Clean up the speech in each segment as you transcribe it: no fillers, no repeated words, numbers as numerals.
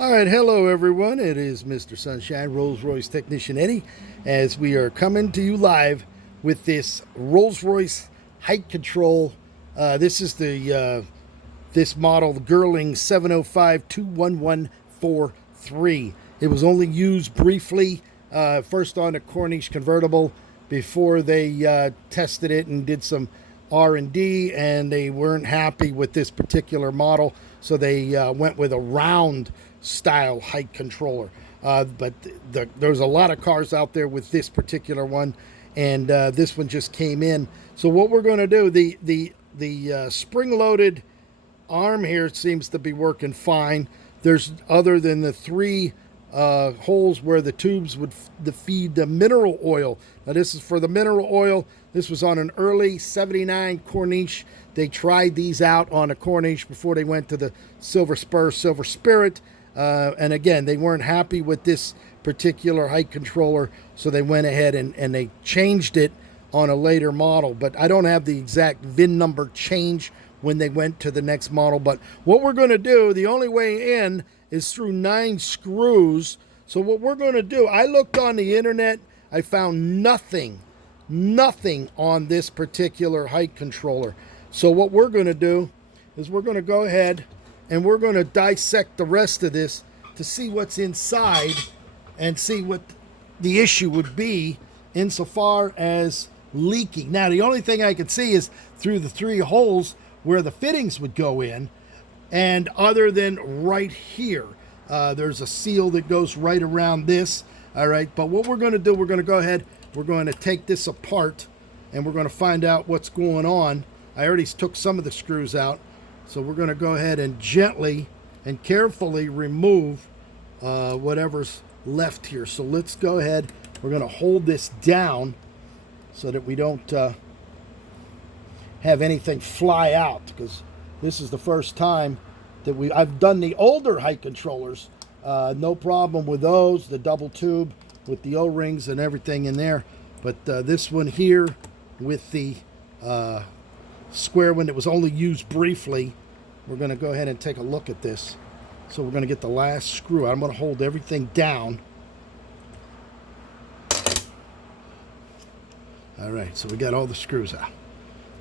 All right, hello everyone. It is Mr. Sunshine, Rolls-Royce Technician Eddie, as we are coming to you live with this Rolls-Royce height control. This is this model, the Girling 705-21143. It was only used briefly, first on a Corniche convertible before they tested it and did some R&D, and they weren't happy with this particular model, so they went with a round style height controller. But there's a lot of cars out there with this particular one, and this one just came in. So what we're going to do, the spring-loaded arm here seems to be working fine. There's, other than the three holes where the tubes would feed the mineral oil. Now this is for the mineral oil. This was on an early 79 Corniche. They tried these out on a Corniche before they went to the Silver Spur, Silver Spirit. And again, they weren't happy with this particular height controller, so they went ahead and they changed it on a later model. But I don't have the exact VIN number change when they went to the next model. But what we're going to do, the only way in is through 9 screws. So what we're going to do, I looked on the internet, I found nothing on this particular height controller. So what we're going to do is we're going to go ahead and we're going to dissect the rest of this to see what's inside and see what the issue would be insofar as leaking. Now, the only thing I can see is through the 3 holes where the fittings would go in, and other than right here, there's a seal that goes right around this. All right, but what we're going to do, we're going to go ahead, we're going to take this apart, and we're going to find out what's going on. I already took some of the screws out, so we're going to go ahead and gently and carefully remove whatever's left here. So let's go ahead. We're going to hold this down so that we don't have anything fly out, because this is the first time that I've done the older height controllers. No problem with those, the double tube with the O-rings and everything in there. But this one here with the square one that was only used briefly, we're going to go ahead and take a look at this. So we're going to get the last screw out. I'm going to hold everything down. All right, so we got all the screws out.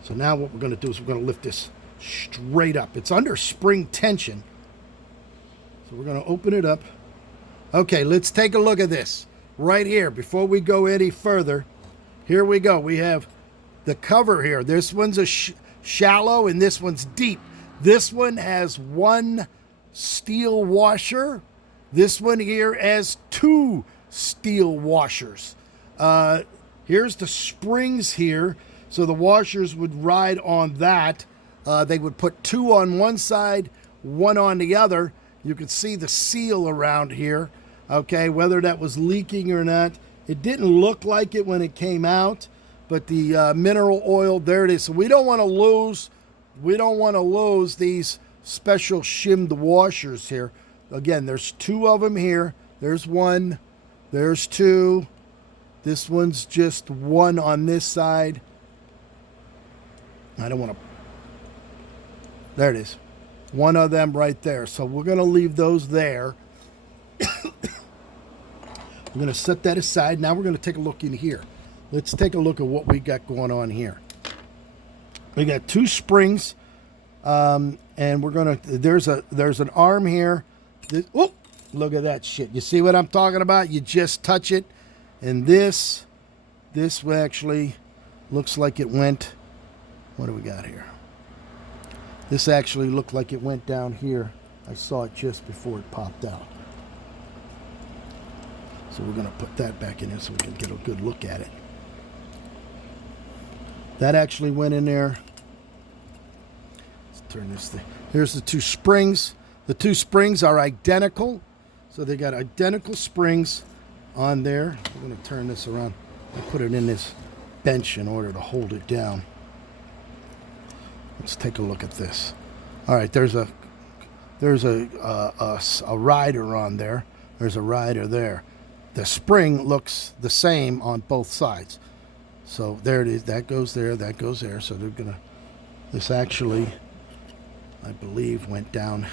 So now what we're going to do is we're going to lift this straight up. It's under spring tension. So we're going to open it up. Okay, let's take a look at this right here. Before we go any further, here we go. We have the cover here. This one's a shallow and this one's deep. This one has 1 steel washer. This one here has 2 steel washers. Here's the springs here. So the washers would ride on that. They would put 2 on one side, 1 on the other. You could see the seal around here. Okay, whether that was leaking or not. It didn't look like it when it came out, but the mineral oil, there it is. So we don't want to lose these special shimmed washers here. Again, there's 2 of them here. There's 1, there's 2. This one's just 1 on this side. I don't want to. There it is. 1 of them right there. So we're going to leave those there. We're going to set that aside. Now we're going to take a look in here. Let's take a look at what we got going on here. We got 2 springs, and we're going to. There's an arm here. Oh, look at that shit. You see what I'm talking about? You just touch it, and this actually looks like it went. What do we got here? This actually looked like it went down here. I saw it just before it popped out. So we're going to put that back in there so we can get a good look at it. That actually went in there. Let's turn this thing. Here's the 2 springs. The 2 springs are identical. So they got identical springs on there. We're going to turn this around and put it in this bench in order to hold it down. Let's take a look at this. All right, there's a rider on there. There's a rider there. The spring looks the same on both sides. So there it is. That goes there. That goes there. So they're gonna. This actually, I believe, went down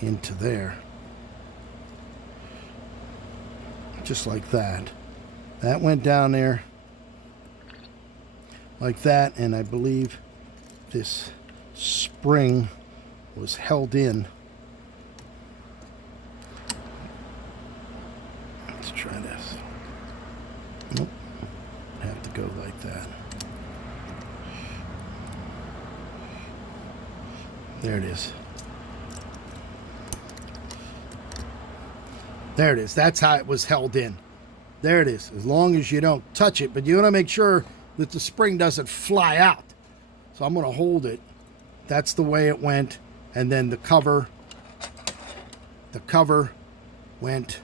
into there. just like that. That went down there like that, and I believe this spring was held in. Let's try this. Nope. Have to go like that. There it is. There it is. That's how it was held in. There it is. As long as you don't touch it, but you want to make sure that the spring doesn't fly out. So I'm going to hold it. That's the way it went. And then the cover went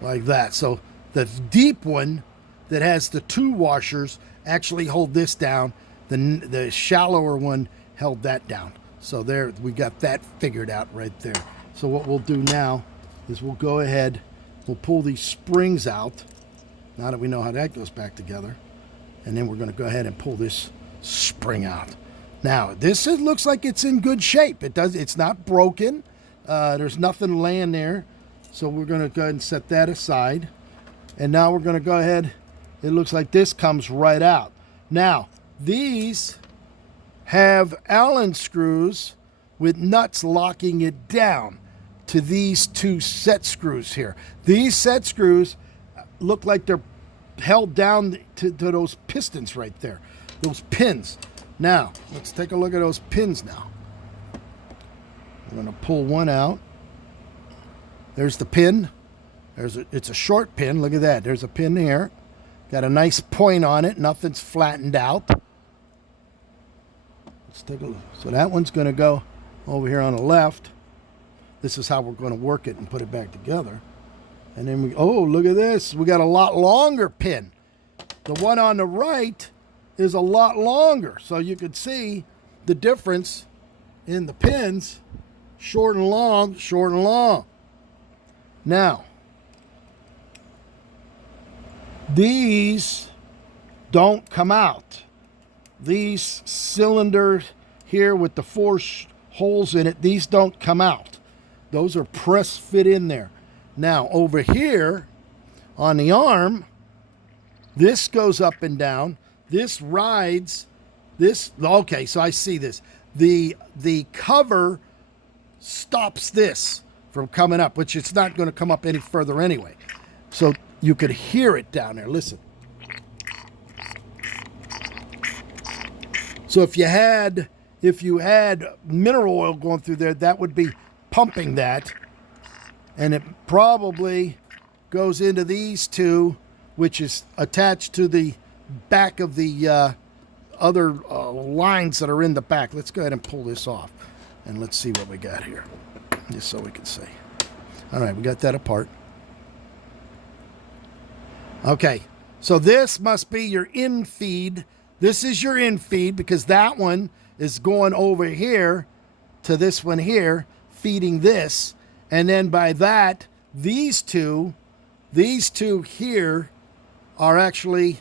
like that. So the deep one that has the 2 washers actually hold this down. The shallower one held that down. So there, we got that figured out right there. So what we'll do now is we'll go ahead, we'll pull these springs out, now that we know how that goes back together. And then we're going to go ahead and pull this spring out. Now, this looks like it's in good shape. It's not broken. There's nothing laying there. So we're going to go ahead and set that aside. And now we're going to go ahead, it looks like this comes right out. Now, these have Allen screws with nuts locking it down to these 2 set screws here. These set screws look like they're held down to those pistons right there, those pins. Now, let's take a look at those pins now. We're going to pull one out. There's the pin. It's a short pin. Look at that. There's a pin here. Got a nice point on it. Nothing's flattened out. Let's take a look. So that one's going to go over here on the left. This is how we're going to work it and put it back together. And then oh, look at this. We got a lot longer pin. The one on the right is a lot longer. So you can see the difference in the pins. Short and long, short and long. Now, these don't come out. These cylinders here with the 4 holes in it, these don't come out. Those are press fit in there. Now, over here on the arm, this goes up and down. This rides this. Okay, so I see this. The cover stops this from coming up, which it's not going to come up any further anyway. So you could hear it down there. Listen. So if you had mineral oil going through there, that would be pumping that. And it probably goes into these 2, which is attached to the back of the other lines that are in the back. Let's go ahead and pull this off. And let's see what we got here, just so we can see. All right, we got that apart. Okay, so this must be your in feed. This is your in feed because that one is going over here to this one here, feeding this. And then by that, these two here are actually,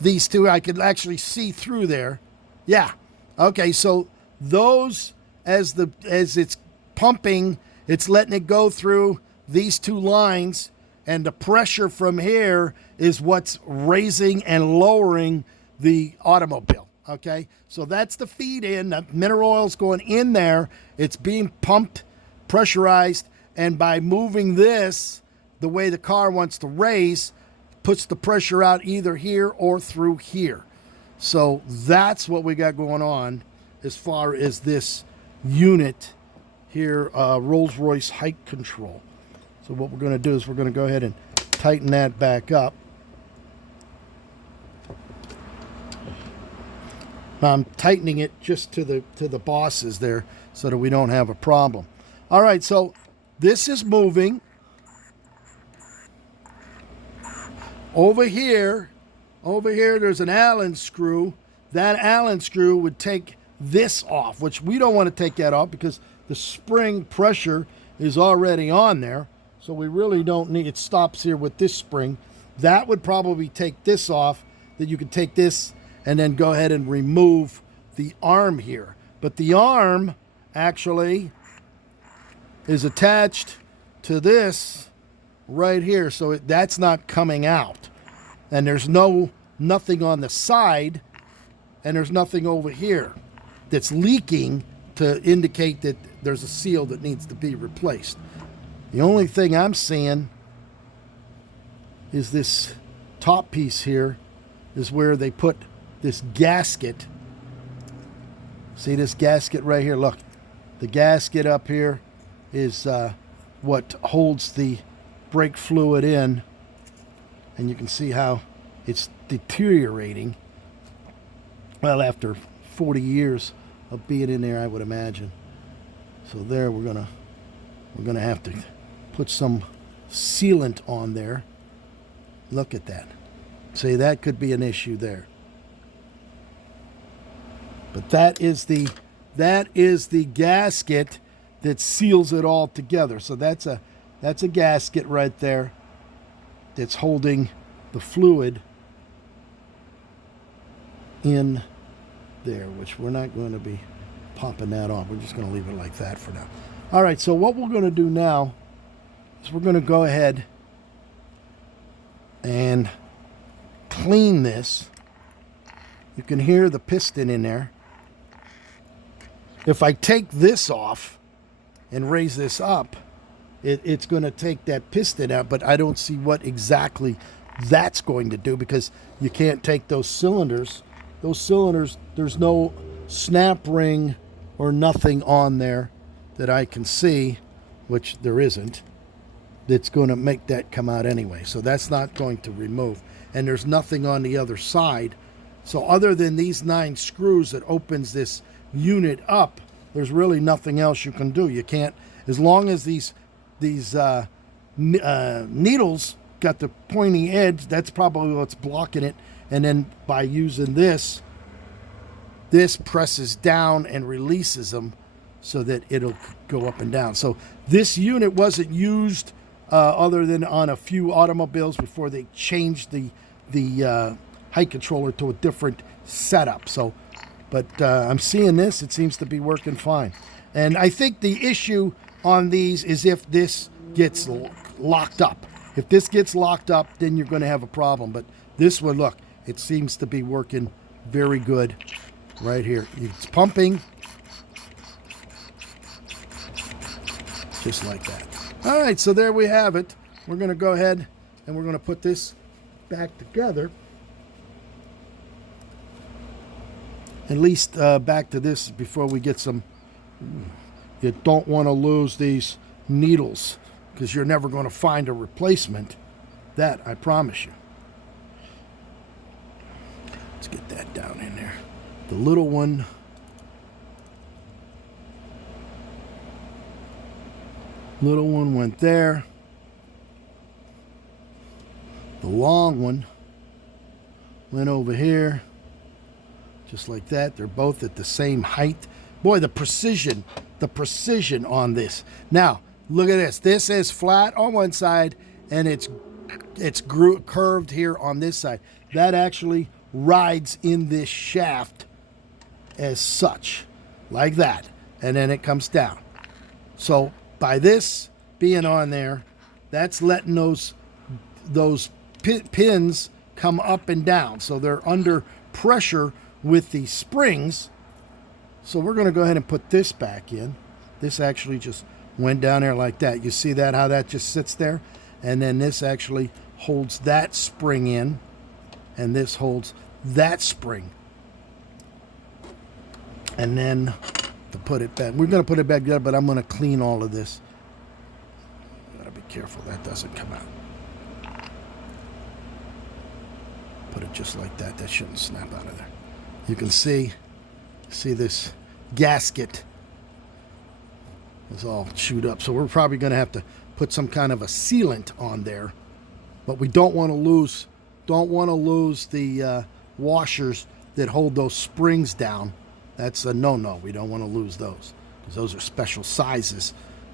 these 2, I could actually see through there. Yeah. Okay, so those, as it's pumping, it's letting it go through these 2 lines, and the pressure from here is what's raising and lowering the automobile. Okay, so that's the feed in. The mineral oil's going in there. It's being pumped, pressurized, and by moving this the way the car wants to raise, puts the pressure out either here or through here. So that's what we got going on as far as this unit here, Rolls-Royce height control. So what we're going to do is we're going to go ahead and tighten that back up. I'm tightening it just to the bosses there so that we don't have a problem. All right, so this is moving. Over here, there's an Allen screw. That Allen screw would take this off, which we don't want to take that off because the spring pressure is already on there. So we really don't need, it stops here with this spring. That would probably take this off, that you could take this and then go ahead and remove the arm here. But the arm, actually, is attached to this right here. So that's not coming out. And there's nothing on the side, and there's nothing over here that's leaking to indicate that there's a seal that needs to be replaced. The only thing I'm seeing is this top piece here is where they put this gasket. See this gasket right here? Look, the gasket up here is what holds the brake fluid in, and you can see how it's deteriorating. Well, after 40 years of being in there, I would imagine. So there, we're gonna have to put some sealant on there. Look at that. See, that could be an issue there. But that is the gasket that seals it all together. So that's a gasket right there that's holding the fluid in there, which we're not going to be popping that off. We're just going to leave it like that for now. All right, so what we're going to do now is we're going to go ahead and clean this. You can hear the piston in there. If I take this off and raise this up, it's going to take that piston out, but I don't see what exactly that's going to do, because you can't take those cylinders. Those cylinders, there's no snap ring or nothing on there that I can see, which there isn't, that's going to make that come out anyway. So that's not going to remove. And there's nothing on the other side. So other than these 9 screws that opens this unit up, there's really nothing else you can do. You can't, as long as these needles got the pointy edge, that's probably what's blocking it. And then by using this presses down and releases them so that it'll go up and down. So this unit wasn't used other than on a few automobiles before they changed the height controller to a different setup. So, but I'm seeing this, it seems to be working fine. And I think the issue on these is if this gets locked up. If this gets locked up, then you're going to have a problem. But this one, look, it seems to be working very good right here. It's pumping just like that. All right, so there we have it. We're going to go ahead and we're going to put this back together. At least back to this before we get some. You don't want to lose these needles, because you're never going to find a replacement. That I promise you. Let's get that down in there. The little one. Little one went there. The long one went over here. Just like that. They're both at the same height. Boy, the precision on this. Now, look at this. This is flat on one side, and it's curved here on this side. That actually rides in this shaft as such, like that, and then it comes down. So by this being on there, that's letting those pins come up and down. So they're under pressure with the springs. So we're going to go ahead and put this back in. This actually just went down there like that. You see that, how that just sits there? And then this actually holds that spring in, and this holds that spring. And then to put it back, we're going to put it back there, but I'm going to clean all of this. Gotta be careful that doesn't come out. Put it just like that. That shouldn't snap out of there. You can see this gasket is all chewed up. So we're probably going to have to put some kind of a sealant on there. But we don't want to lose the washers that hold those springs down. That's a no-no. We don't want to lose those, because those are special sizes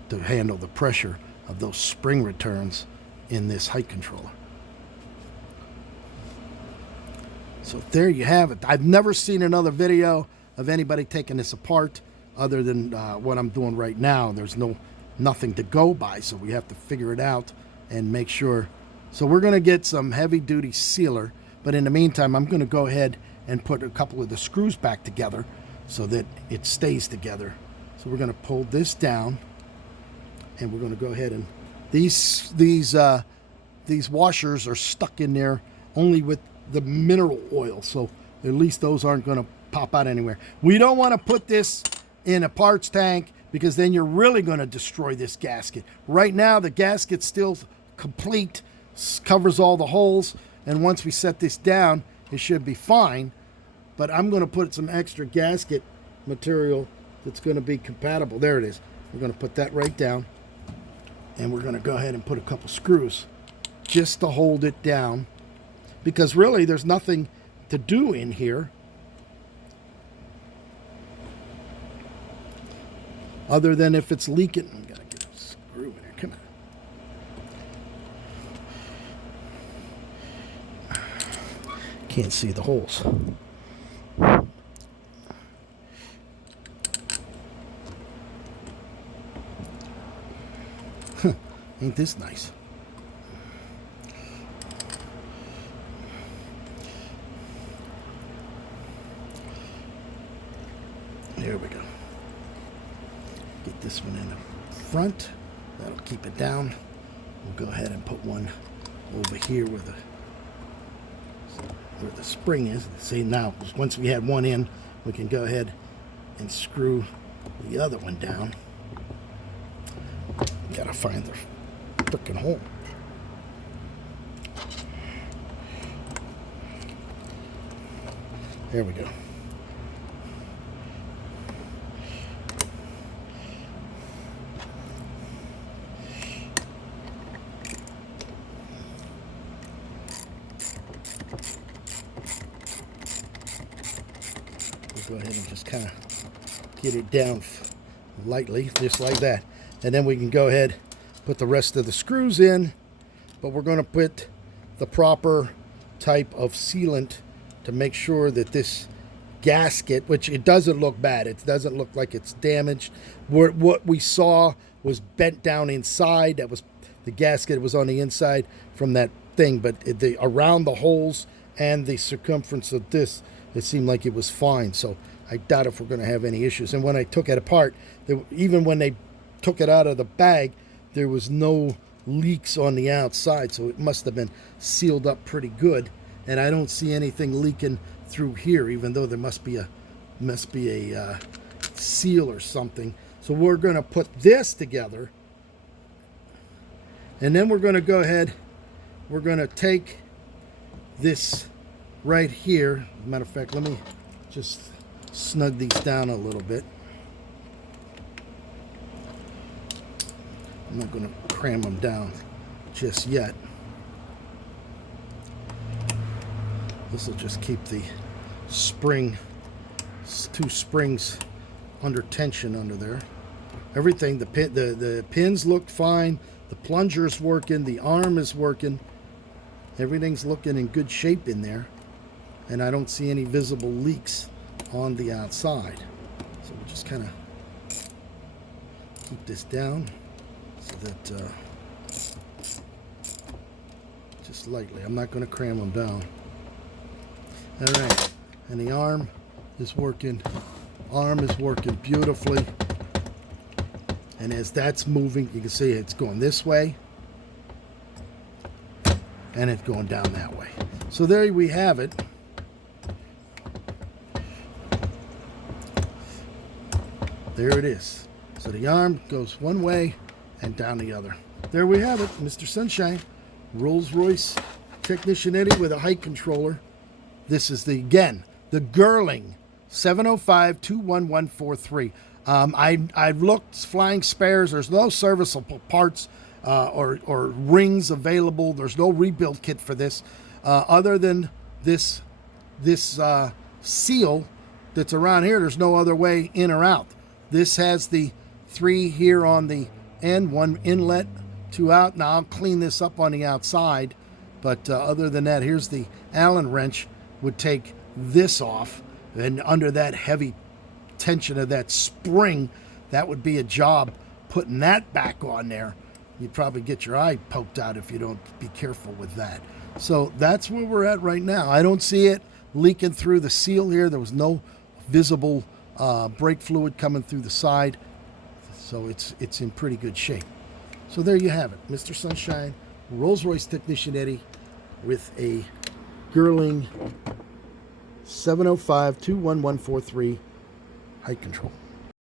to handle the pressure of those spring returns in this height controller. So there you have it. I've never seen another video of anybody taking this apart other than what I'm doing right now. There's no nothing to go by, so we have to figure it out and make sure. So we're going to get some heavy-duty sealer, but in the meantime, I'm going to go ahead and put a couple of the screws back together so that it stays together. So we're going to pull this down, and we're going to go ahead and these washers are stuck in there only with the mineral oil, so at least those aren't going to pop out anywhere. We don't want to put this in a parts tank because then you're really going to destroy this gasket. Right now, the gasket's still complete, covers all the holes, and once we set this down, it should be fine. But I'm going to put some extra gasket material that's going to be compatible. There it is. We're going to put that right down, and we're going to go ahead and put a couple screws just to hold it down, because really there's nothing to do in here other than if it's leaking. I'm going to get a screw in there. Come on. Can't see the holes. Ain't this nice? There we go. Get this one in the front. That'll keep it down. We'll go ahead and put one over here where the spring is. See, now, once we had one in, we can go ahead and screw the other one down. Gotta find the frickin' hole. There we go. We'll go ahead and just kind of get it down lightly, just like that. And then we can go ahead, put the rest of the screws in, but we're going to put the proper type of sealant to make sure that this gasket, which it doesn't look bad, it doesn't look like it's damaged. What we saw was bent down inside. That was the gasket was on the inside from that thing, but around the holes and the circumference of this, it seemed like it was fine. So I doubt if we're going to have any issues. And when I took it apart, even when they took it out of the bag, there was no leaks on the outside, so it must have been sealed up pretty good. And I don't see anything leaking through here, even though there must be a seal or something. So we're going to put this together, and then we're going to go ahead, we're going to take this right here. Matter of fact, let me just snug these down a little bit. I'm not going to cram them down just yet. This will just keep the two springs under tension under there. Everything, the pins look fine, the plunger's working, the arm is working. Everything's looking in good shape in there, and I don't see any visible leaks on the outside. So we'll just kind of keep this down so that just lightly. I'm not going to cram them down. All right, and the arm is working. Arm is working beautifully, and as that's moving, you can see it's going this way, and it's going down that way. So there we have it. There it is. So the arm goes one way and down the other. There we have it, Mr. Sunshine. Rolls-Royce Technician Eddy with a height controller. This is the Girling 705-21143. I've looked, flying spares. There's no serviceable parts or rings available. There's no rebuild kit for this, other than this seal that's around here. There's no other way in or out. This has the 3 here on the end, 1 inlet, 2 out. Now I'll clean this up on the outside, but other than that, here's the Allen wrench. Would take this off, and under that heavy tension of that spring, that would be a job putting that back on there, you'd probably get your eye poked out if you don't be careful with that. So that's where we're at right now. I don't see it leaking through the seal here. There was no visible brake fluid coming through the side. So it's in pretty good shape. So there you have it. Mr. Sunshine, Rolls-Royce Technician Eddy with a Girling 705-21143 height control.